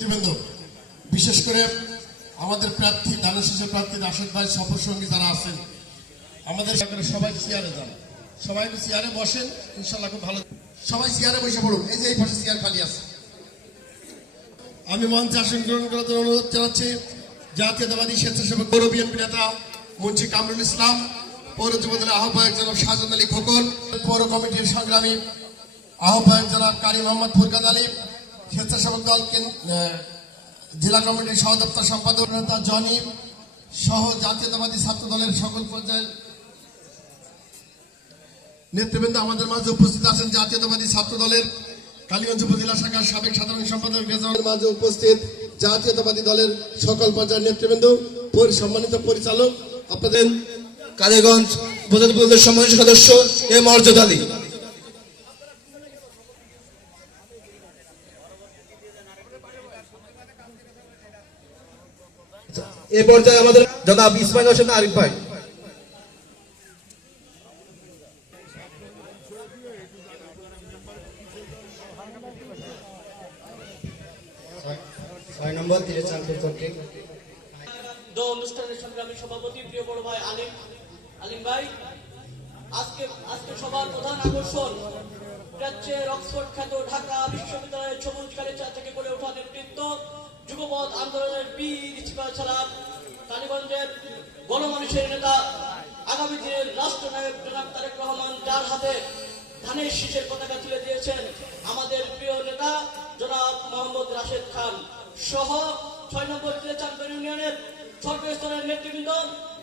নেতৃবৃন্দ, বিশেষ করে আমাদের প্রার্থী ধানের প্রার্থী রাশেদ ভাই সফর সঙ্গী যারা আছেন, আমাদের সরকারের সবাই চেয়ারে যান। সবাই চেয়ারে বসেন, ইনশাল্লাহ খুব ভালো। সবাই চেয়ারে বসে পড়ুন এই যে এই পাশে চেয়ার খালি আছে। আমি মঞ্চে আসন গ্রহণ করার জন্য অনুরোধ জানাচ্ছি, জাতীয়তাবাদী স্বেচ্ছাসেবক পৌর বিএনপি নেতা মুন্সি কামরুল ইসলাম, পৌর যুবদলের আহ্বায়ক জনাব শাহজাদ আলী খোকন, পৌর কমিটির সংগ্রামী আহ্বায়ক জনাব কারি মোহাম্মদ ফুরকান আলী স্বেচ্ছাসেবক দল জেলা কমিটির সহ দপ্তর সম্পাদক নেতা জনি সহ জাতীয়তাবাদী ছাত্র দলের সকল পর্যায়ের নেতৃবৃন্দ আমাদের মাঝে উপস্থিত আছেন। জাতীয়তাবাদী ছাত্র দলের কালীগঞ্জ উপজেলা শাখার সাবেক সাধারণ সম্পাদক রেজাউলের মাঝে উপস্থিত জাতীয়তাবাদী দলের সকল পর্যায়ের নেতৃবৃন্দ সম্মানিত পরিচালক, আপনাদের কালীগঞ্জ পরিষদের সম্মানিত সদস্য, এ মর্যাদ আলী এ পর্যায়ে আমাদের জনাব ইসমাইল হোসেন আরিফ ভাই। ছয় নম্বর তিরিশ চান্দের চক্রে অনুষ্ঠানের সংগ্রামী সভাপতি প্রিয় বড় ভাই আলিম আলিম ভাই আজকে আজকে সবার প্রধান আকর্ষণ প্রাচ্যের অক্সফোর্ড খ্যাত ঢাকা বিশ্ববিদ্যালয়ের সবুজ গালিচা থেকে যুগপথ আন্দোলনের বীর ইস্তিফার ছাড়া টালিগঞ্জের গণমানুষের নেতা, আগামী দিনের রাষ্ট্রনায়ক জনাব তারেক রহমান যার হাতে ধানের শীষের পতাকা তুলে দিয়েছেন আমাদের প্রিয় নেতা জনাব মোহাম্মদ রাশেদ খান সহ ছয় নম্বর চাম্পের ইউনিয়নের সর্বস্তরের নেতৃবৃন্দ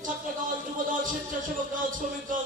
ছাত্র দল যুব দল স্বেচ্ছাসেবক দল, শ্রমিক দল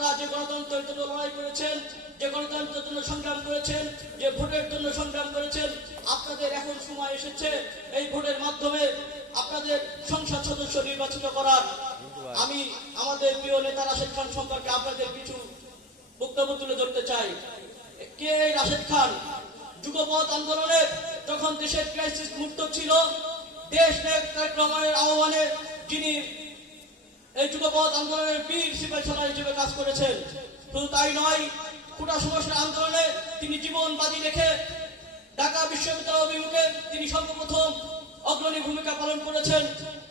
যে গণতন্ত্রের জন্য লড়াই করেছেন, যে গণতন্ত্রের জন্য সংগ্রাম করেছেন, যে ভোটের জন্য সংগ্রাম করেছেন, আপনাদের এখন সময় এসেছে এই ভোটের মাধ্যমে আপনাদের সংসদ সদস্য নির্বাচিত করার। আমি আমাদের প্রিয় নেতা রাশেদ খান সম্পর্কে আপনাদের কিছু বক্তব্য তুলে ধরতে চাই। কে রাশেদ খান? যুগপথ আন্দোলনে যখন দেশের ক্রাইসিস মুক্ত ছিল, দেশ নায়ক তারেক আহ্বানে যিনি এই যুগপথ আন্দোলনের বীর সিপাহী সালার হিসেবে কাজ করেছেন। শুধু তাই নয়, কোটা সমস্যার আন্দোলনে তিনি জীবন বাজি রেখে ঢাকা বিশ্ববিদ্যালয় অভিমুখে তিনি সর্বপ্রথম অগ্রণী ভূমিকা পালন করেছেন।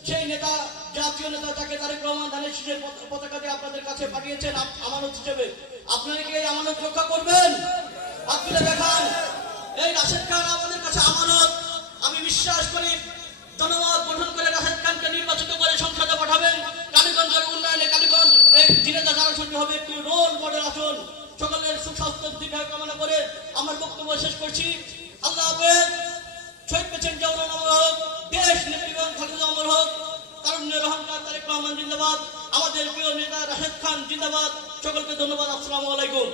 সেই নেতা, জাতীয় নেতা যাকে তারেক রহমান ধানের শীষের পত- পতাকা দিয়ে আপনাদের কাছে পাঠিয়েছেন আমানত হিসেবে। আপনারা কি এই আমানত রক্ষা করবেন? তুলে দেখান এই রাশেদ খান, আমাদের কাছে আমানত। আমি বিশ্বাস করি, জনমত গঠন করে রাশেদ খানকে নির্বাচিত করে সংসদে পাঠাবেন কালীগঞ্জের উন্নয়নে কালীগঞ্জ এই জিনেদা সরাসরি হবে, একটি রোল মডেল আসন। সকলের সুস্বাস্থ্য দীর্ঘায়ু কামনা করে আমার বক্তব্য শেষ করছি। আল্লাহ হাফেজ, শহীদ পেছেন জওয়ান অমর হোক, দেশ নেতৃগণ খালিদ অমর হোক, তারুণ্যের অহংকার তারেক রহমান জিন্দাবাদ। আমাদের প্রিয় নেতা রাশেদ খান জিন্দাবাদ। সকলকে ধন্যবাদ, আসসালামু আলাইকুম।